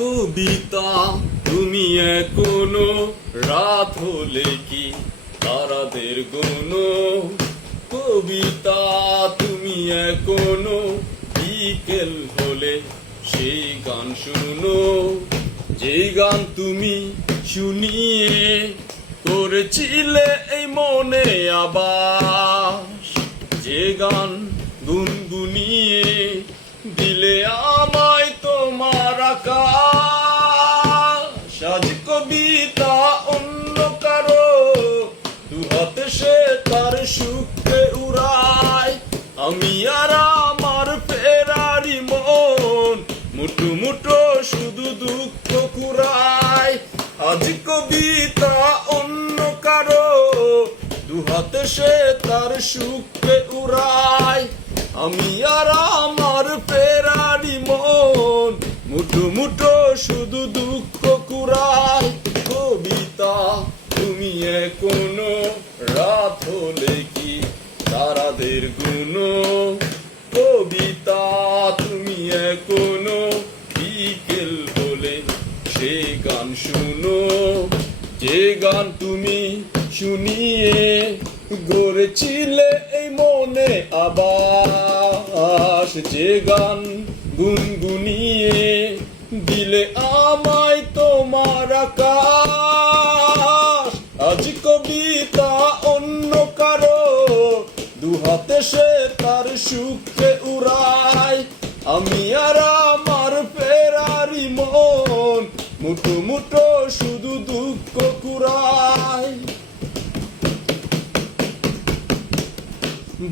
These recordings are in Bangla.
কবিতা, তুমি এখনও রাত হলে কি তারাদের গুণ? কবিতা, তুমি এখনও বিকেল হলে সেই গান শুনো। যে গান তুমি শুনিয়ে করেছিলে এই মনে আবাস, যে গান গুনগুনিয়ে দিলে আমায় তোমার আকাশ কবিতা অন্য কারও। দুহাতে সে তার সুখে উড়ায়। আমি আর আমার ফেরারি মন মুটু মুটো শুধু দুঃখ কুড়ায়। আজ কবিতা অন্য কারও। দুহাতে সে তার সুখে উড়ায়। আমি আর আমার ফেরারি মন মুঠো মুঠো শুধু দুঃখ কুড়ায়। গুণ কবিতা তুমি এখনও বিকেল হলে সে গান শুনো। যে গান তুমি শুনিয়ে গড়েছিলে এই মনে আবাস, যে গান গুনগুনিয়ে দিলে আমায় মুঠো মুঠো শুধু দুঃখ কুড়ায়।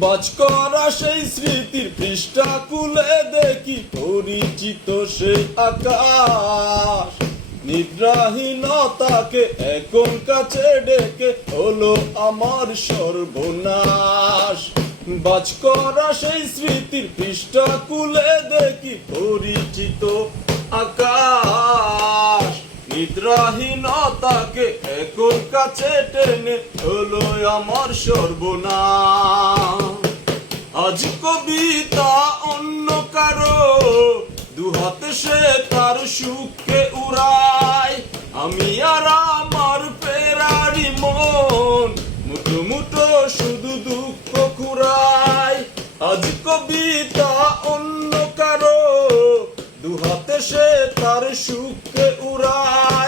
বাজ করা সেই স্মৃতির পৃষ্ঠা খুলে দেখি পরিচিত সেই আকাশ। নিদ্রাহীনতাকে এখন কাছে ডেকে হলো আমার সর্বনাশ। বাজ করা সেই স্মৃতির পৃষ্ঠা খুলে দেখি পরিচিত আকাশ। নিদ্রাহীনতাকে এখন কাছে টেনে হলো আমার সর্বনাশ। আজ কবিতা অন্য কারও দুহাতে সে তার সুখে উড়ায়। আমি আর আমার ফেরারি মন মুঠো মুঠো শুধু দুঃখ কুড়ায় আজ কবিতা অন্য কারও দুহাতে সে তার সুখে উড়ায়।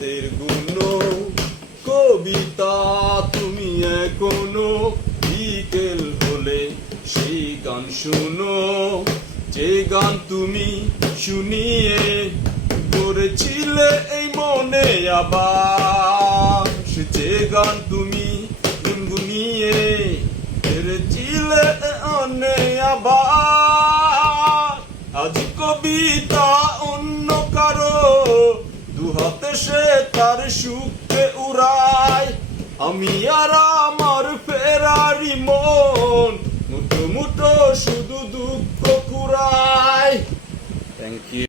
তারাদের গুণ। কবিতা তুমি এখনও বিকেল হলে সেই গান শুনো। যে গান তুমি শুনিয়ে করেছিলে এই মনে আবার যে গান তুমি গুনগুনিয়ে করেছিলে অনে দুহাতে সে তার সুখে উড়ায়। আমি আর আমার ফেরারি মন মুঠো মুঠো শুধু দুঃখ কুড়ায়। Thank you